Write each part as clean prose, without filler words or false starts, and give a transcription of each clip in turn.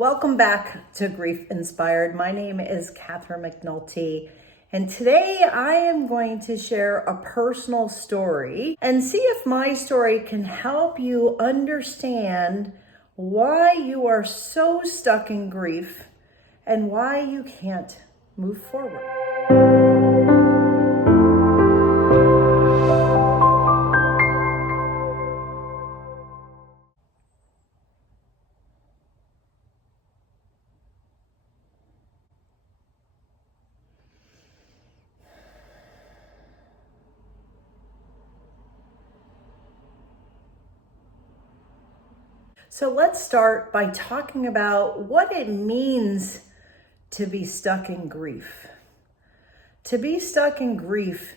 Welcome back to Grief Inspired. My name is Catherine McNulty, and today I am going to share a personal story and see if my story can help you understand why you are so stuck in grief and why you can't move forward. So let's start by talking about what it means to be stuck in grief. To be stuck in grief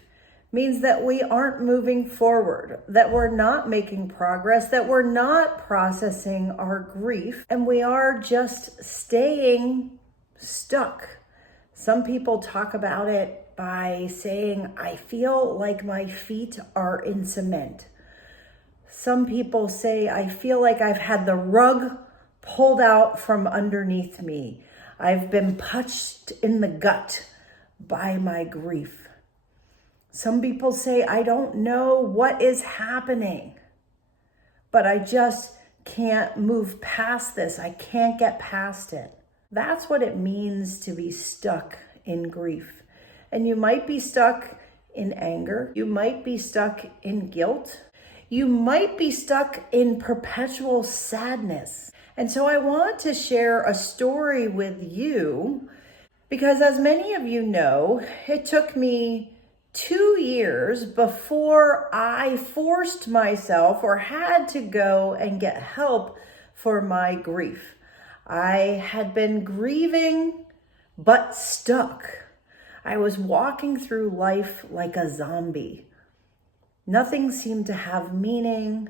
means that we aren't moving forward, that we're not making progress, that we're not processing our grief, and we are just staying stuck. Some people talk about it by saying, I feel like my feet are in cement. Some people say, I feel like I've had the rug pulled out from underneath me. I've been punched in the gut by my grief. Some people say, I don't know what is happening, but I just can't move past this. I can't get past it. That's what it means to be stuck in grief. And you might be stuck in anger. You might be stuck in guilt. You might be stuck in perpetual sadness. And so I want to share a story with you because, as many of you know, it took me 2 years before I forced myself or had to go and get help for my grief. I had been grieving but stuck. I was walking through life like a zombie. Nothing seemed to have meaning.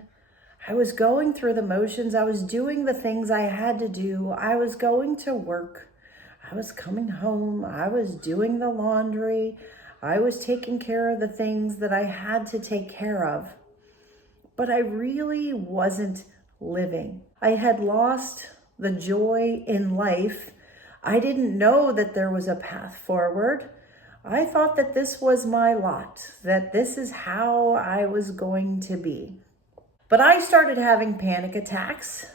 I was going through the motions. I was doing the things I had to do. I was going to work. I was coming home. I was doing the laundry. I was taking care of the things that I had to take care of. But I really wasn't living. I had lost the joy in life. I didn't know that there was a path forward. I thought that this was my lot, that this is how I was going to be. But I started having panic attacks.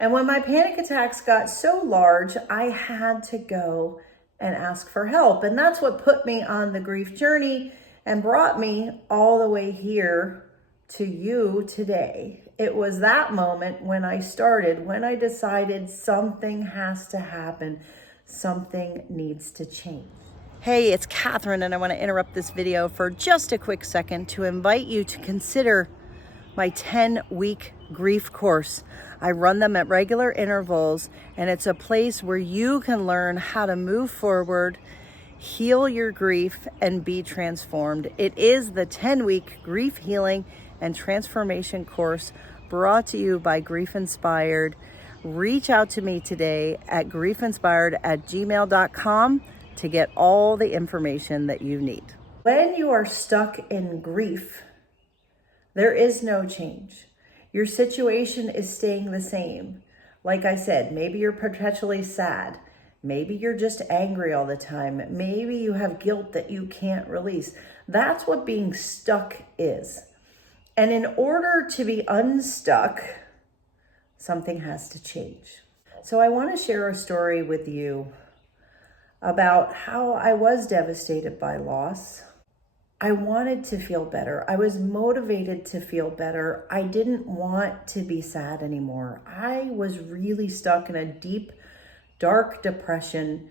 And when my panic attacks got so large, I had to go and ask for help. And that's what put me on the grief journey and brought me all the way here to you today. It was that moment when I decided something has to happen. Something needs to change. Hey, it's Catherine, and I want to interrupt this video for just a quick second to invite you to consider my 10-week grief course. I run them at regular intervals, and it's a place where you can learn how to move forward, heal your grief, and be transformed. It is the 10-week grief healing and transformation course brought to you by Grief Inspired. Reach out to me today at griefinspired@gmail.com to get all the information that you need. When you are stuck in grief, there is no change. Your situation is staying the same. Like I said, maybe you're perpetually sad. Maybe you're just angry all the time. Maybe you have guilt that you can't release. That's what being stuck is. And in order to be unstuck, something has to change. So I want to share a story with you about how I was devastated by loss. I wanted to feel better. I was motivated to feel better. I didn't want to be sad anymore. I was really stuck in a deep, dark depression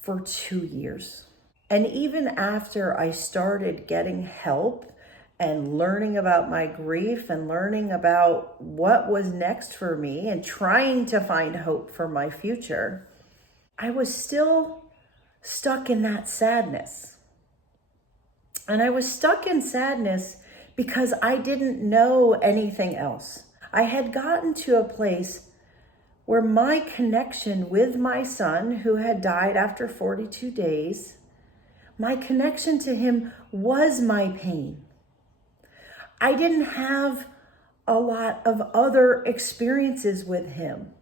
for 2 years. And even after I started getting help and learning about my grief and learning about what was next for me and trying to find hope for my future, I was still stuck in that sadness. And I was stuck in sadness because I didn't know anything else. I had gotten to a place where my connection with my son, who had died after 42 days, my connection to him was my pain. I didn't have a lot of other experiences with him.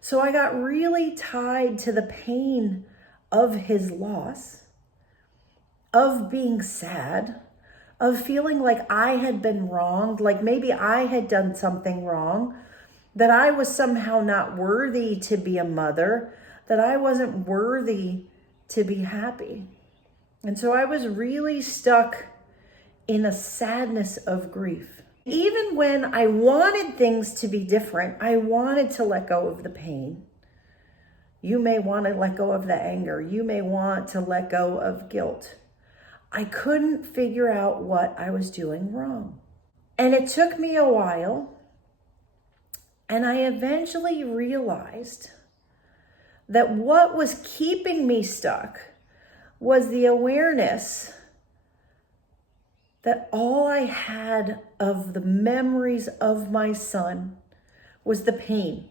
So I got really tied to the pain of his loss, of being sad, of feeling like I had been wronged, like maybe I had done something wrong, that I was somehow not worthy to be a mother, that I wasn't worthy to be happy. And so I was really stuck in a sadness of grief. Even when I wanted things to be different, I wanted to let go of the pain. You may want to let go of the anger. You may want to let go of guilt. I couldn't figure out what I was doing wrong. And it took me a while, and I eventually realized that what was keeping me stuck was the awareness that all I had of the memories of my son was the pain.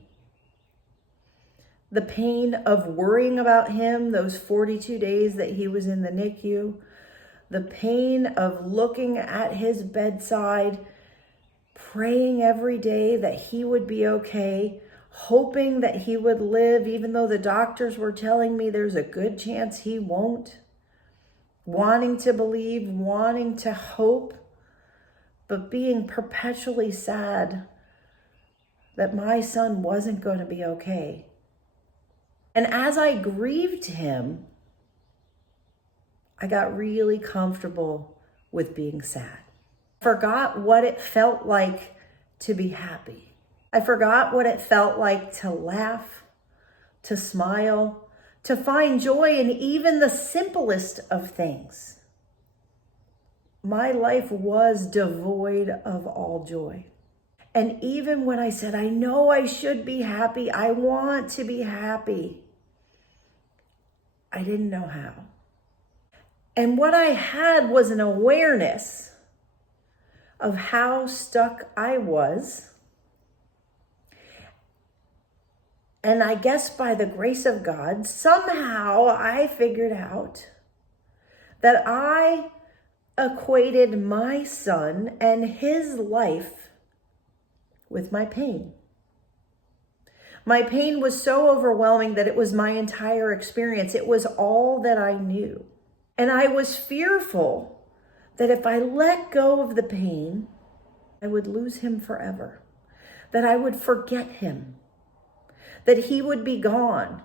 The pain of worrying about him those 42 days that he was in the NICU. The pain of looking at his bedside, praying every day that he would be okay, hoping that he would live, even though the doctors were telling me there's a good chance he won't. Wanting to believe, wanting to hope, but being perpetually sad that my son wasn't going to be okay. And as I grieved him, I got really comfortable with being sad. I forgot what it felt like to be happy. I forgot what it felt like to laugh, to smile, to find joy in even the simplest of things. My life was devoid of all joy. And even when I said, I know I should be happy, I want to be happy, I didn't know how. And what I had was an awareness of how stuck I was. And I guess by the grace of God, somehow I figured out that I equated my son and his life with my pain. My pain was so overwhelming that it was my entire experience. It was all that I knew. And I was fearful that if I let go of the pain, I would lose him forever, that I would forget him, that he would be gone,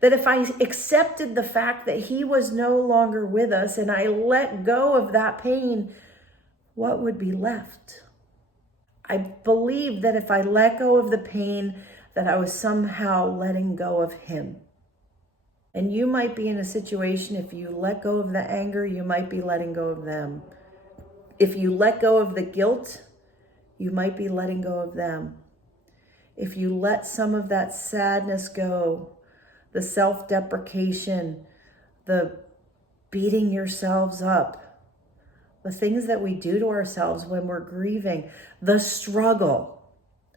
that if I accepted the fact that he was no longer with us and I let go of that pain, what would be left? I believed that if I let go of the pain, that I was somehow letting go of him. And you might be in a situation, if you let go of the anger, you might be letting go of them. If you let go of the guilt, you might be letting go of them. If you let some of that sadness go, the self-deprecation, the beating yourselves up, the things that we do to ourselves when we're grieving, the struggle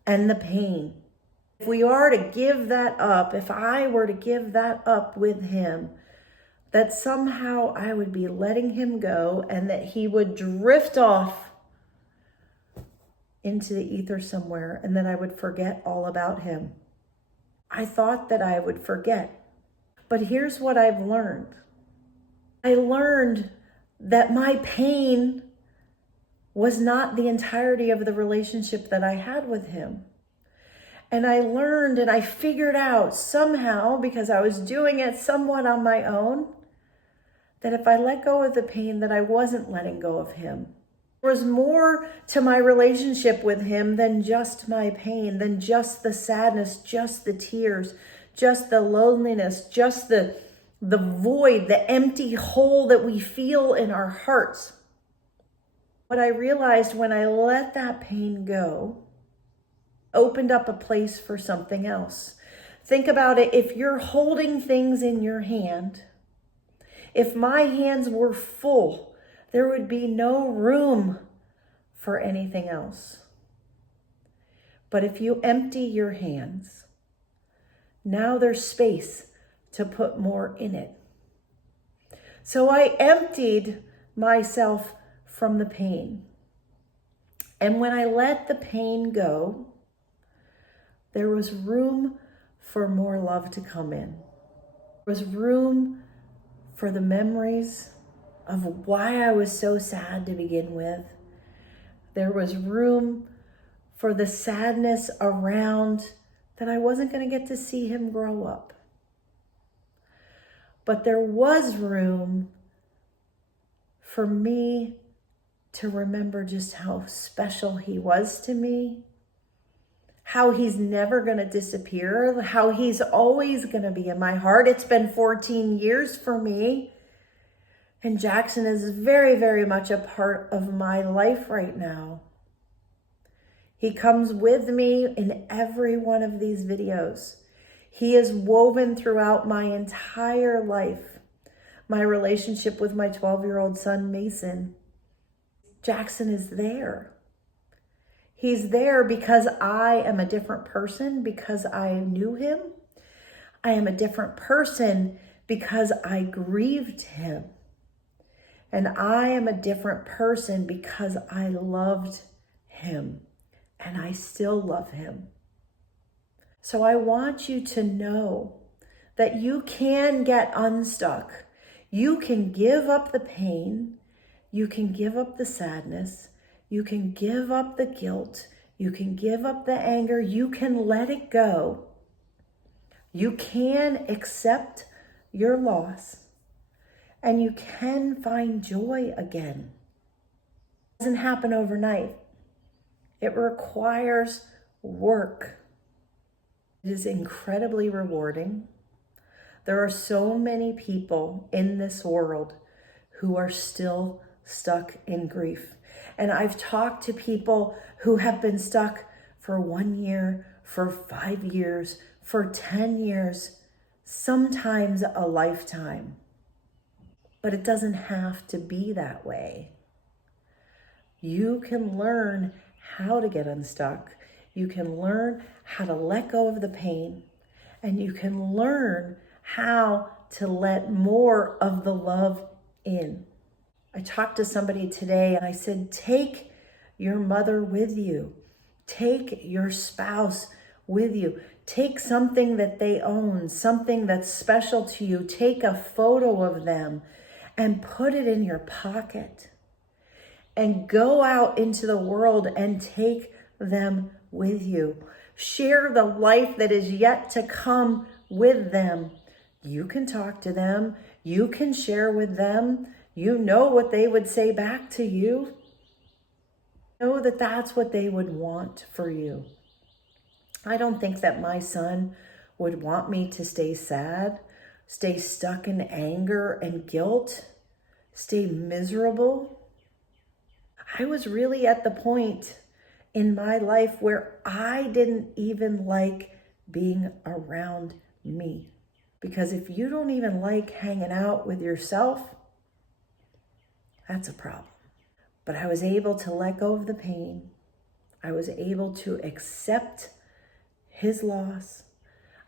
and the pain. If we are to give that up, if I were to give that up with him, that somehow I would be letting him go and that he would drift off into the ether somewhere and that I would forget all about him. I thought that I would forget. But here's what I've learned. I learned that my pain was not the entirety of the relationship that I had with him. And I learned and I figured out somehow, because I was doing it somewhat on my own, that if I let go of the pain, that I wasn't letting go of him. There was more to my relationship with him than just my pain, than just the sadness, just the tears, just the loneliness, just the void, the empty hole that we feel in our hearts. What I realized when I let that pain go, opened up a place for something else. Think about it. If you're holding things in your hand, if my hands were full, there would be no room for anything else. But if you empty your hands, now there's space to put more in it. So I emptied myself from the pain. And when I let the pain go, there was room for more love to come in. There was room for the memories of why I was so sad to begin with. There was room for the sadness around that I wasn't going to get to see him grow up. But there was room for me to remember just how special he was to me, how he's never going to disappear, how he's always going to be in my heart. It's been 14 years for me, and Jackson is very, very much a part of my life right now. He comes with me in every one of these videos. He is woven throughout my entire life. My relationship with my 12-year-old son, Mason. Jackson is there. He's there because I am a different person because I knew him. I am a different person because I grieved him. And I am a different person because I loved him. And I still love him. So I want you to know that you can get unstuck. You can give up the pain. You can give up the sadness. You can give up the guilt. You can give up the anger. You can let it go. You can accept your loss. And you can find joy again. It doesn't happen overnight. It requires work. It is incredibly rewarding. There are so many people in this world who are still stuck in grief. And I've talked to people who have been stuck for 1 year, for 5 years, for 10 years, sometimes a lifetime. But it doesn't have to be that way. You can learn how to get unstuck. You can learn how to let go of the pain, and you can learn how to let more of the love in. I talked to somebody today and I said, take your mother with you. Take your spouse with you. Take something that they own, something that's special to you. Take a photo of them and put it in your pocket. And go out into the world and take them with you. Share the life that is yet to come with them. You can talk to them. You can share with them. You know what they would say back to you. Know that that's what they would want for you. I don't think that my son would want me to stay sad, stay stuck in anger and guilt, stay miserable. I was really at the point in my life where I didn't even like being around me. Because if you don't even like hanging out with yourself, that's a problem. But I was able to let go of the pain. I was able to accept his loss.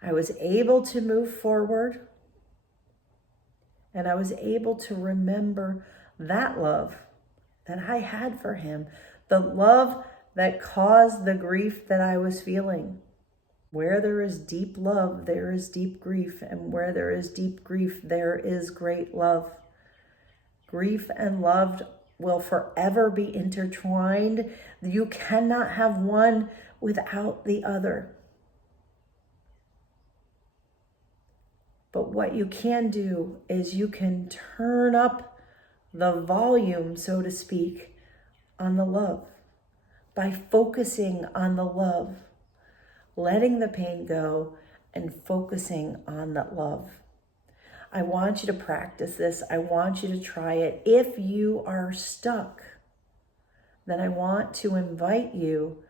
I was able to move forward. And I was able to remember that love that I had for him, the love that caused the grief that I was feeling. Where there is deep love, there is deep grief. And where there is deep grief, there is great love. Grief and love will forever be intertwined. You cannot have one without the other. But what you can do is you can turn up the volume, so to speak, on the love by focusing on the love, letting the pain go and focusing on that love. I want you to practice this. I want you to try it. If you are stuck, then I want to invite you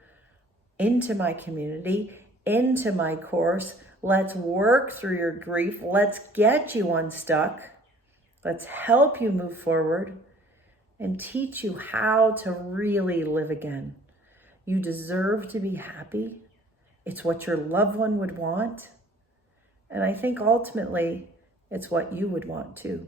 into my community, into my course. Let's work through your grief. Let's get you unstuck. Let's help you move forward and teach you how to really live again. You deserve to be happy. It's what your loved one would want. And I think ultimately, it's what you would want too.